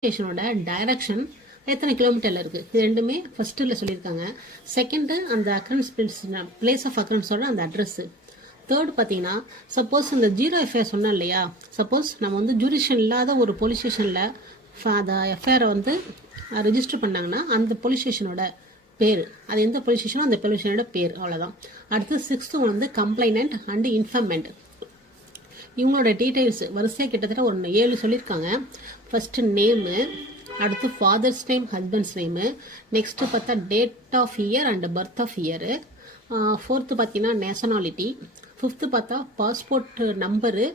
ஸ்டேஷனோட direction எத்தனை கிலோமீட்டர்ல இருக்கு, இது ரெண்டுமே ஃபர்ஸ்ட்ல சொல்லியிருக்காங்க. செகண்ட் அந்த அக்கரன்ஸ் பிளேஸ் ஆஃப் அக்கரன்ஸோட அந்த அட்ரஸ். தேர்ட் பார்த்தீங்கன்னா சப்போஸ் இந்த ஜீரோ எஃப்ஐஆர் சொன்னோம் இல்லையா, சப்போஸ் நம்ம வந்து ஜூரிஷன் இல்லாத ஒரு போலீஸ் ஸ்டேஷனில் அந்த எஃப்ஐஆரை வந்து ரெஜிஸ்டர் பண்ணாங்கன்னா அந்த போலீஸ் ஸ்டேஷனோட பேர், அது எந்த போலீஸ் ஸ்டேஷனோ அந்த போலீஸ் ஸ்டேஷனோட பேர், அவ்வளோதான். அடுத்து சிக்ஸ்த்து வந்து கம்ப்ளைனண்ட் அண்ட் இன்ஃபர்மெண்ட். இவங்களோட டீட்டெயில்ஸ் வரிசையாக கிட்டத்தட்ட ஒரு 7 சொல்லியிருக்காங்க. ஃபர்ஸ்ட் நேமு, அடுத்து father's name, husband's name, next பார்த்தா date of year and birth of year, fourth பார்த்தீங்கன்னா நேஷனாலிட்டி, ஃபிஃப்த்து பார்த்தா பாஸ்போர்ட் நம்பரு,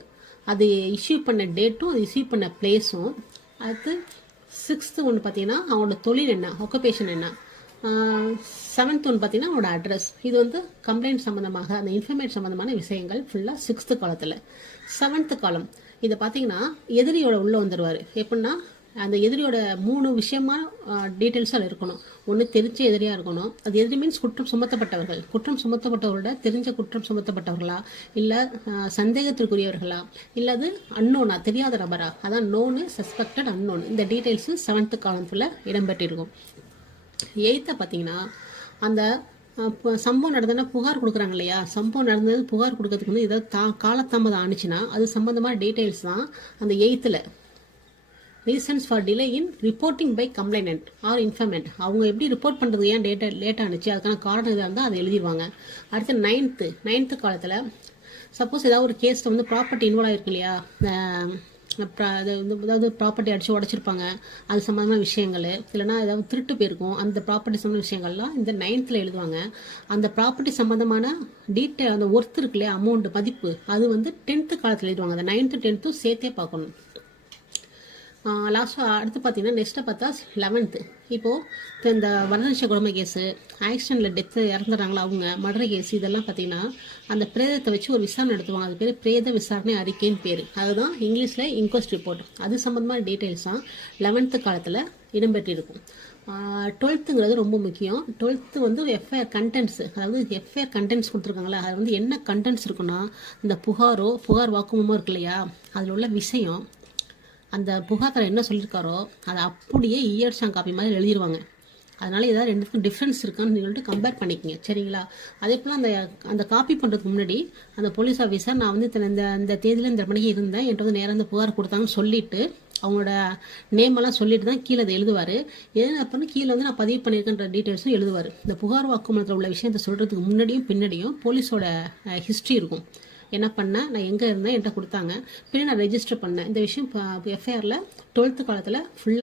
அது இஷ்யூ பண்ண டேட்டும் அது இஷ்யூ பண்ண பிளேஸும், அடுத்து சிக்ஸ்த்து ஒன்று பார்த்தீங்கன்னா அவங்களோட தொழில் என்ன, ஆக்குபேஷன் என்ன, செவன்த் ஒன்று பார்த்தீங்கன்னா அவனோட அட்ரஸ். இது வந்து கம்ப்ளைண்ட் சம்மந்தமாக அந்த இன்ஃபர்மேஷன் சம்மந்தமான விஷயங்கள் ஃபுல்லாக சிக்ஸ்த்து காலத்தில். செவன்த்து காலம் இதை பார்த்தீங்கன்னா எதிரியோட உள்ளே வந்துடுவார். எப்படின்னா அந்த எதிரியோட 3 விஷயமா டீட்டெயில்ஸாக இருக்கணும். ஒன்று தெரிஞ்ச எதிரியாக இருக்கணும், அது எதிரி மீன்ஸ் குற்றம் சுமத்தப்பட்டவர்கள், குற்றம் சுமத்தப்பட்டவர்களோட தெரிஞ்ச குற்றம் சுமத்தப்பட்டவர்களா, இல்லை சந்தேகத்திற்குரியவர்களா, இல்லை அது அன்னோனா தெரியாத நபரா, அதான் நோனு, சஸ்பெக்டட், அன்னோன். இந்த டீட்டெயில்ஸு செவன்த்து காலத்தில் இடம்பெற்றிருக்கும். எயித்தை பார்த்தீங்கன்னா அந்த சம்பவம் நடந்ததுன்னா புகார் கொடுக்குறாங்க இல்லையா, சம்பவம் நடந்தது புகார் கொடுக்கறதுக்கு வந்து ஏதாவது காலதாமதம் ஆனிச்சுன்னா அது சம்பந்தமான டீட்டெயில்ஸ் தான் அந்த எயித்தில். Reasons for delay in reporting by complainant or informant, அவங்க எப்படி ரிப்போர்ட் பண்ணுறது ஏன் லேட் ஆனிச்சு அதுக்கான காரணம் இதாக இருந்தால் அதை எழுதிடுவாங்க. அடுத்து நைன்த்து காலத்தில் சப்போஸ் ஏதாவது ஒரு கேஸில் வந்து ப்ராப்பர்ட்டி இன்வால்வ் ஆகிருக்கு இல்லையா, அது வந்து ஏதாவது ப்ராப்பர்ட்டி அடித்து உடச்சிருப்பாங்க, அது சம்மந்தமான விஷயங்கள், இல்லைனா ஏதாவது திருட்டு போயிருக்கும், அந்த ப்ராப்பர்ட்டி சம்மந்த விஷயங்கள்லாம் இந்த 9th எழுதுவாங்க. அந்த ப்ராப்பர்ட்டி சம்மந்தமான டீட்டெயில், அந்த ஒர்த் இருக்கு இல்லையா, அமௌண்ட் மதிப்பு, அது வந்து 10th காலத்தில் எழுதுவாங்க. அந்த 9th 10th சேர்த்தே பார்க்கணும். லாஸ்ட்டாக அடுத்து பார்த்தீங்கன்னா நெக்ஸ்ட்டை பார்த்தா 11th. இப்போது இந்த வரதட்சணை கொடுமை கேஸு, ஆக்சிடென்ட்டில் டெத்து இறந்துடுறாங்களா அவங்க, மர்டர் கேஸ், இதெல்லாம் பார்த்தீங்கன்னா அந்த பிரேதத்தை வச்சு ஒரு விசாரணை நடத்துவாங்க. அது பேர் பிரேத விசாரணை அறிக்கைன்னு பேர். அதுதான் இங்கிலீஷில் இன்கொஸ்ட் ரிப்போர்ட். அது சம்மந்தமான டீட்டெயில்ஸ் தான் 11th காலத்தில் இடம்பெற்றிருக்கும். 12ங்கிறது ரொம்ப முக்கியம். 12th வந்து எஃப்ஐஆர் கண்டென்ட்ஸ், அதாவது எஃப்ஐஆர் கண்டென்ட்ஸ் கொடுத்துருக்காங்களா, அது வந்து என்ன கண்டென்ட்ஸ் இருக்குன்னா இந்த புகார் வாக்குமூலமோ இருக்கு இல்லையா, அதில் உள்ள விஷயம், அந்த புகார்தாரர் என்ன சொல்லியிருக்காரோ அதை அப்படியே இயர்ஸ் காப்பி மாதிரி எழுதிடுவாங்க. அதனால ஏதாவது ரெண்டுத்துக்கும் டிஃப்ரென்ஸ் இருக்கான்னு சொல்லிட்டு கம்பேர் பண்ணிக்கங்க, சரிங்களா. அதே போல் அந்த காப்பி பண்ணுறதுக்கு முன்னாடி அந்த போலீஸ் ஆஃபீஸர் நான் வந்து இந்த தேதியில் இந்த மணிக்கு இருந்தேன், என்கிட்ட வந்து நேரம் அந்த புகார் கொடுத்தாங்கன்னு சொல்லிட்டு அவங்களோட நேமெல்லாம் சொல்லிட்டு தான் கீழே அதை எழுதுவார். அப்போன்னு கீழே வந்து நான் பதிவு பண்ணியிருக்கேன்ற டீட்டெயில்ஸும் எழுதுவார். இந்த புகார் வாக்குமூலத்தில் உள்ள விஷயத்தை சொல்கிறதுக்கு முன்னாடியும் பின்னாடியும் போலீஸோட ஹிஸ்ட்ரி இருக்கும். என்ன பண்ணேன், நான் எங்கே இருந்தேன், என்கிட்ட கொடுத்தாங்க, பின்னாடி நான் ரெஜிஸ்டர் பண்ணேன், இந்த விஷயம் எஃப்ஐஆரில் 12th காலத்தில் ஃபுல்லாக